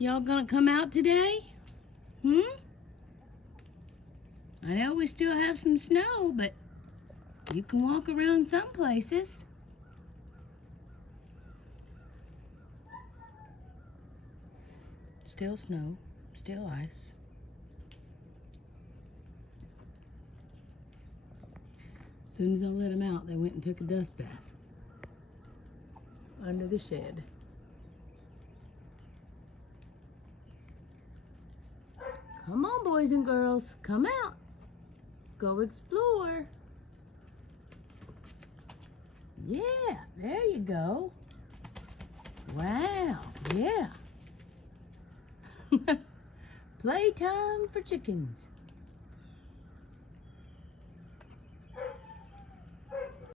Y'all gonna come out today? I know we still have some snow, but you can walk around some places. Still snow, still ice. As soon as I let them out, they went and took a dust bath under the shed. Come on, boys and girls, come out. Go explore. Yeah, there you go. Wow, yeah. Playtime for chickens.